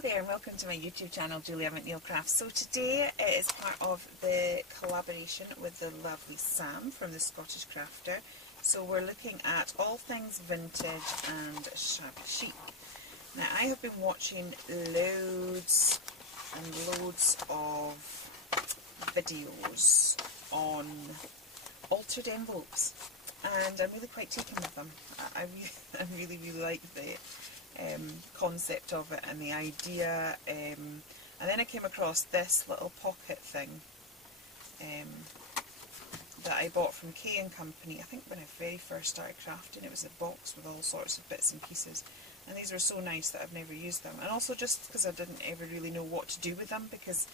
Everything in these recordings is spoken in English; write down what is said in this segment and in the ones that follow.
Hello there and welcome to my YouTube channel, Julia McNeil Crafts. So today it is part of the collaboration with the lovely Sam from the Scottish Crafter. So we're looking at all things vintage and shabby chic. Now I have been watching loads and loads of videos on altered envelopes and I'm really quite taken with them. I really like the concept of it and the idea, and then I came across this little pocket thing that I bought from K & Company. I think when I very first started crafting, it was a box with all sorts of bits and pieces, and these were so nice that I've never used them, and also just because I didn't ever really know what to do with them, because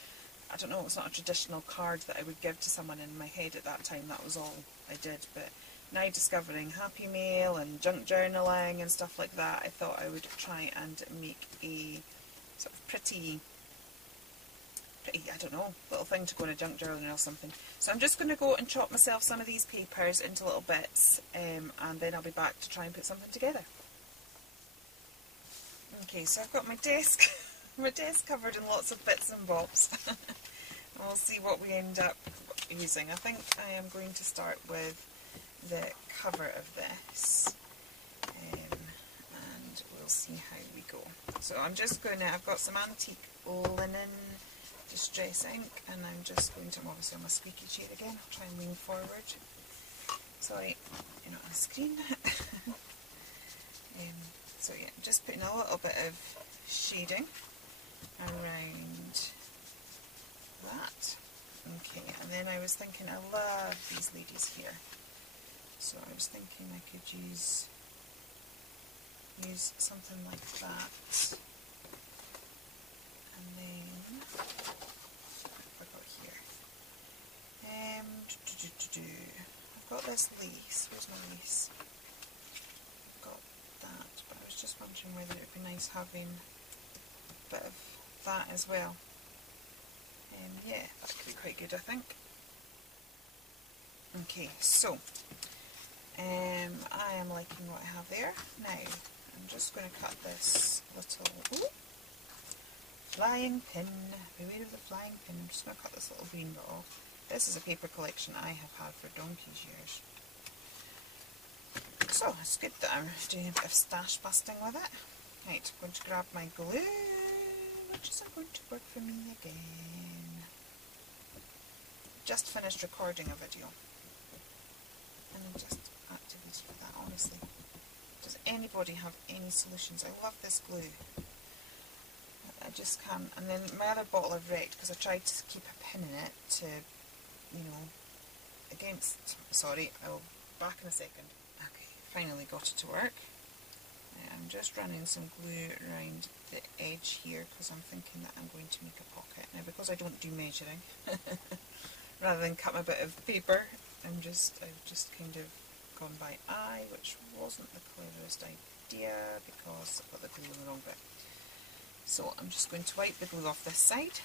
I don't know, it's not a traditional card that I would give to someone. In my head at that time that was all I did, but now discovering Happy Mail and junk journaling and stuff like that, I thought I would try and make a sort of pretty, I don't know, little thing to go in a junk journal or something. So I'm just going to go and chop myself some of these papers into little bits, and then I'll be back to try and put something together. Okay, so I've got my desk, my desk covered in lots of bits and bobs. And we'll see what we end up using. I think I am going to start with the cover of this, and we'll see how we go. So I'm just going to, I've got some antique linen distress ink, and I'm just going to, I'm obviously on my squeaky chair again, I'll try and lean forward. Sorry, you're not on the screen. So yeah, just putting a little bit of shading around that. Okay, and then I was thinking, I love these ladies here. So I was thinking I could use something like that, and then what have I got here? I've got this lace. Where's my lace? I've got that, but I was just wondering whether it would be nice having a bit of that as well. Yeah, that could be quite good, I think. Okay, so I am liking what I have there. Now, I'm just going to cut this little flying pin. Beware of the flying pin. I'm just going to cut this little green bit off. This is a paper collection I have had for donkey's years. So, it's good that I'm doing a bit of stash busting with it. Right, I'm going to grab my glue, which isn't going to work for me again. Just finished recording a video. And I'm just activated for that, honestly. Does anybody have any solutions? I love this glue. I just can't. And then my other bottle I've wrecked because I tried to keep a pin in it to, you know, against, sorry, I'll back in a second. Okay, finally got it to work. I'm just running some glue around the edge here because I'm thinking that I'm going to make a pocket. Now because I don't do measuring, rather than cut my bit of paper, I've just kind of gone by eye, which wasn't the cleverest idea because I've got the glue in the wrong bit. So I'm just going to wipe the glue off this side.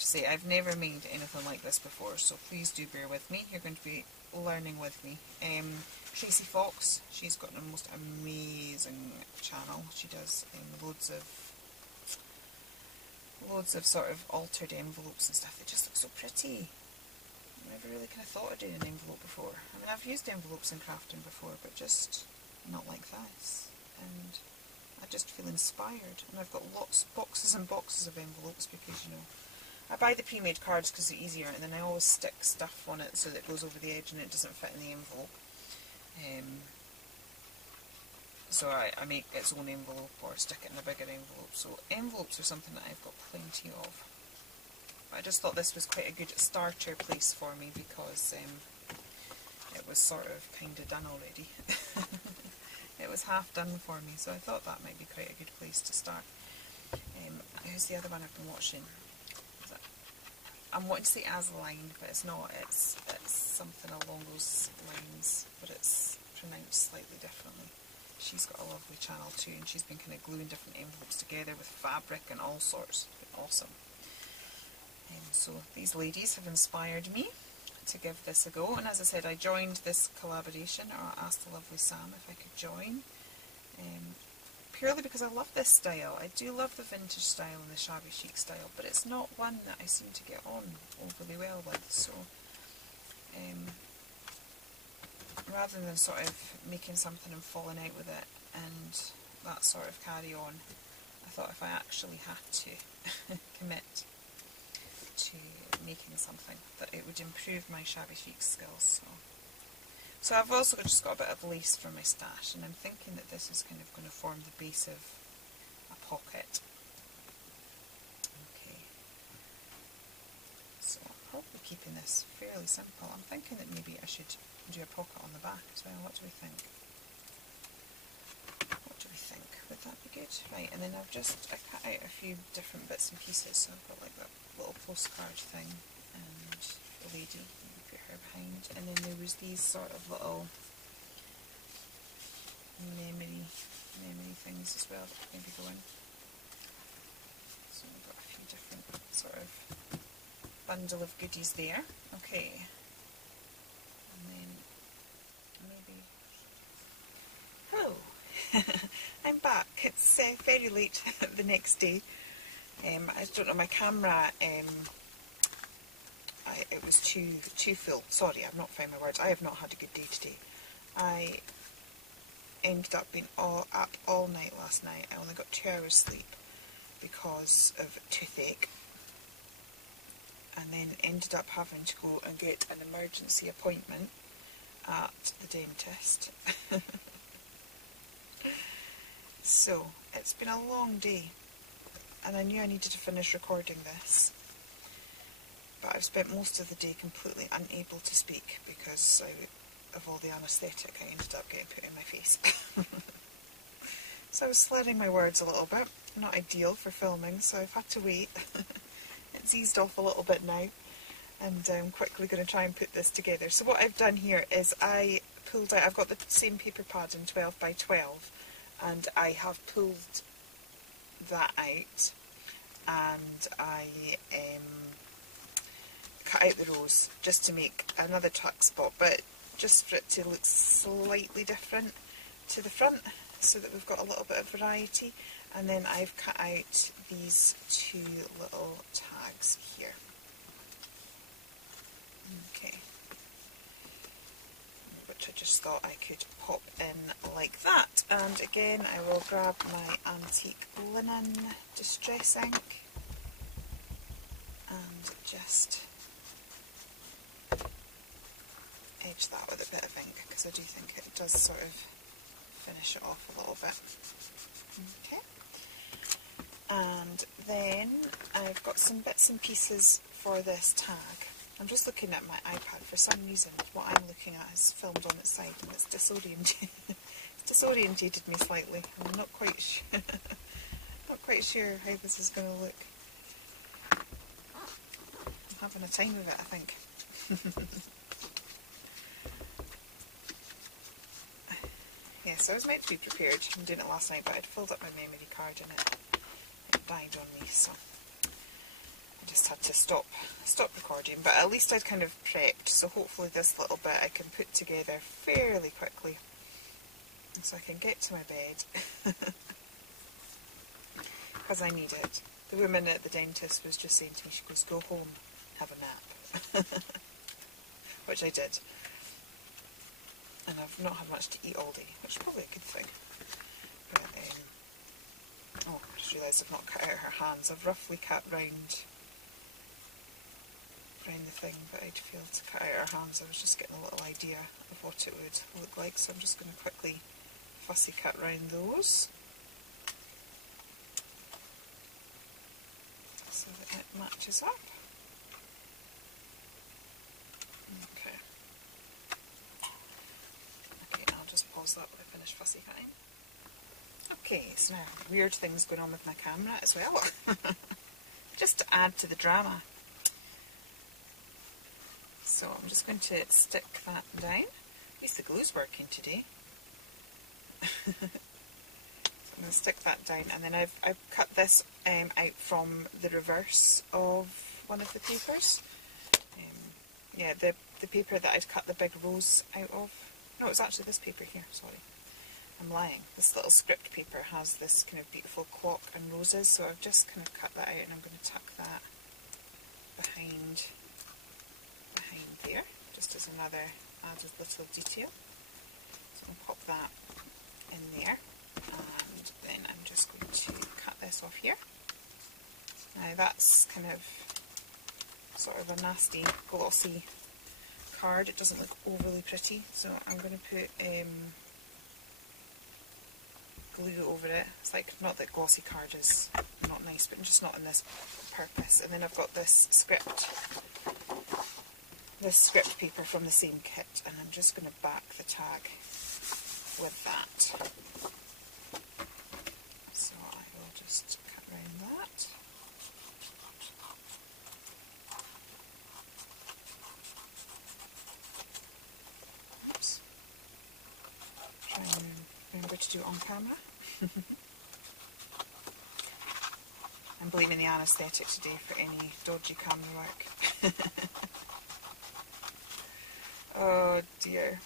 To say, I've never made anything like this before, so please do bear with me. You're going to be learning with me. Tracy Fox, she's got the most amazing channel. She does loads of sort of altered envelopes and stuff. They just look so pretty. I never really kind of thought of doing an envelope before. I mean, I've used envelopes in crafting before, but just not like this. And I just feel inspired. And I've got boxes and boxes of envelopes because, you know, I buy the pre-made cards because they're easier, and then I always stick stuff on it so that it goes over the edge and it doesn't fit in the envelope. So I make its own envelope or stick it in a bigger envelope. So envelopes are something that I've got plenty of. But I just thought this was quite a good starter place for me because it was sort of kind of done already. It was half done for me, so I thought that might be quite a good place to start. Who's the other one I've been watching? I'm wanting to say Asline, but it's not. It's something along those lines, but it's pronounced slightly differently. She's got a lovely channel too, and she's been kind of gluing different envelopes together with fabric and all sorts. Awesome. So these ladies have inspired me to give this a go, and as I said, I joined this collaboration, or I asked the lovely Sam if I could join. purely because I love this style. I do love the vintage style and the shabby chic style, but it's not one that I seem to get on overly well with, so rather than sort of making something and falling out with it and that sort of carry on, I thought if I actually had to commit to making something, that it would improve my shabby chic skills. So I've also just got a bit of lace from my stash, and I'm thinking that this is kind of going to form the base of a pocket. Okay, so I'm probably keeping this fairly simple. I'm thinking that maybe I should do a pocket on the back as well. What do we think? What do we think? Would that be good? Right, and then I cut out a few different bits and pieces, so I've got like that little postcard thing and the lady. Put her behind, and then there was these sort of little memory things as well that maybe go in. So we've got a few different sort of bundle of goodies there. Okay, and then maybe I'm back. It's very late the next day. I don't know, my camera it was too full. Sorry, I've not found my words. I have not had a good day today. I ended up being up all night last night. I only got 2 hours sleep because of toothache, and then ended up having to go and get an emergency appointment at the dentist. So it's been a long day, and I knew I needed to finish recording this. But I've spent most of the day completely unable to speak because of all the anaesthetic I ended up getting put in my face. So I was slurring my words a little bit. Not ideal for filming, so I've had to wait. It's eased off a little bit now, and I'm quickly going to try and put this together. So what I've done here is I pulled out, I've got the same paper pad in 12 by 12, and I have pulled that out, and I cut out the rows just to make another tuck spot, but just for it to look slightly different to the front, so that we've got a little bit of variety. And then I've cut out these 2 little tags here. Okay, which I just thought I could pop in like that. And again, I will grab my antique linen distress ink and just edge that with a bit of ink, because I do think it does sort of finish it off a little bit. Okay, and then I've got some bits and pieces for this tag. I'm just looking at my iPad. For some reason what I'm looking at is filmed on its side, and it's disorientated me slightly. I'm not quite sure not quite sure how this is going to look. I'm having a time of it, I think. Yeah, so I was meant to be prepared. I'm doing it last night, but I'd filled up my memory card and it died on me, so I just had to stop recording. But at least I'd kind of prepped, so hopefully this little bit I can put together fairly quickly, so I can get to my bed, because I need it. The woman at the dentist was just saying to me, she goes, "Go home, have a nap," which I did. And I've not had much to eat all day, which is probably a good thing. But, oh, I just realised I've not cut out her hands. I've roughly cut round the thing, but I'd failed to cut out her hands. I was just getting a little idea of what it would look like, so I'm just going to quickly fussy cut round those, so that it matches up. Okay. Pause that when I finish fussy cutting. Okay, so now weird things going on with my camera as well, just to add to the drama. So I'm just going to stick that down. At least the glue's working today. So I'm going to stick that down, and then I've cut this out from the reverse of one of the papers. Yeah, the paper that I'd cut the big rose out of. No, it's actually this paper here, sorry. I'm lying. This little script paper has this kind of beautiful clock and roses, so I've just kind of cut that out and I'm going to tuck that behind there, just as another added little detail. So I'll pop that in there, and then I'm just going to cut this off here. Now that's kind of sort of a nasty glossy card. It doesn't look overly pretty, so I'm going to put glue over it. It's like, not that glossy card is not nice, but just not in this purpose. And then I've got this script paper from the same kit, and I'm just going to back the tag with that. So I will just cut around that. Oops. Try and remember to do it on camera. I'm blaming the anaesthetic today for any dodgy camera work. Oh dear.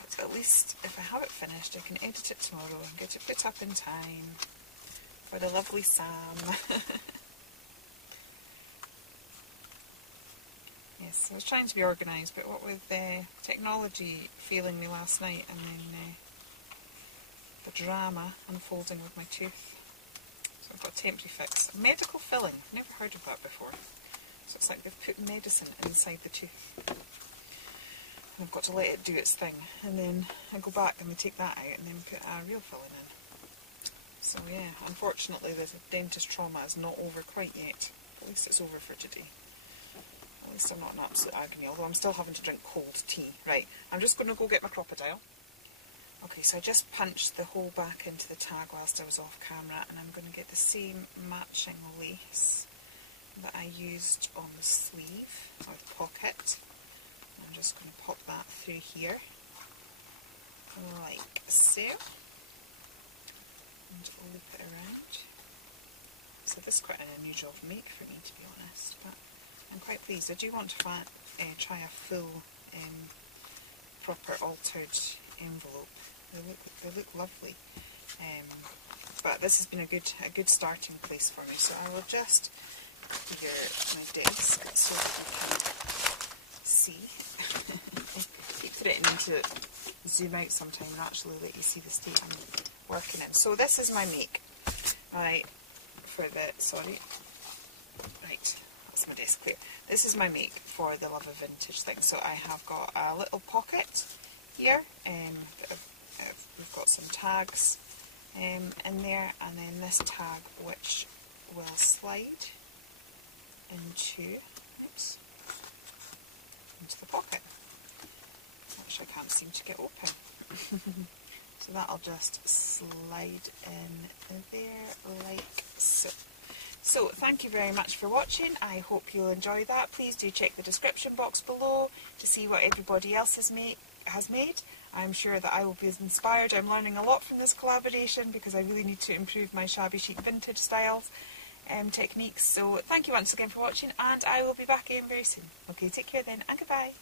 But at least if I have it finished, I can edit it tomorrow and get it put up in time for the lovely Sam. Yes, I was trying to be organised, but what with technology failing me last night and then the drama unfolding with my tooth. So I've got a temporary fix. Medical filling. Never heard of that before. So it's like they've put medicine inside the tooth. And I've got to let it do its thing. And then I go back and they take that out and then put a real filling in. So yeah, unfortunately the dentist trauma is not over quite yet. At least it's over for today. At least I'm not in absolute agony, although I'm still having to drink cold tea. Right, I'm just going to go get my crocodile. Okay, so I just punched the hole back into the tag whilst I was off camera, and I'm going to get the same matching lace that I used on the sleeve, or the pocket. I'm just going to pop that through here, like so, and loop it around. So this is quite an unusual make for me, to be honest, but I'm quite pleased. I do want to try a full, proper altered envelope. They look lovely, but this has been a good starting place for me. So I will just clear my desk so that you can see. Keep threatening to zoom out sometime and actually let you see the state I'm working in. So this is my make, right? That's my desk clear. This is my make for the Love of Vintage thing. So I have got a little pocket here, we've got some tags in there, and then this tag which will slide into the pocket, which I can't seem to get open. So that'll just slide in there like so. So thank you very much for watching. I hope you'll enjoy that. Please do check the description box below to see what everybody else has made. I'm sure that I will be inspired. I'm learning a lot from this collaboration because I really need to improve my shabby chic vintage styles techniques. So thank you once again for watching, and I will be back in very soon. Okay, take care then, and goodbye.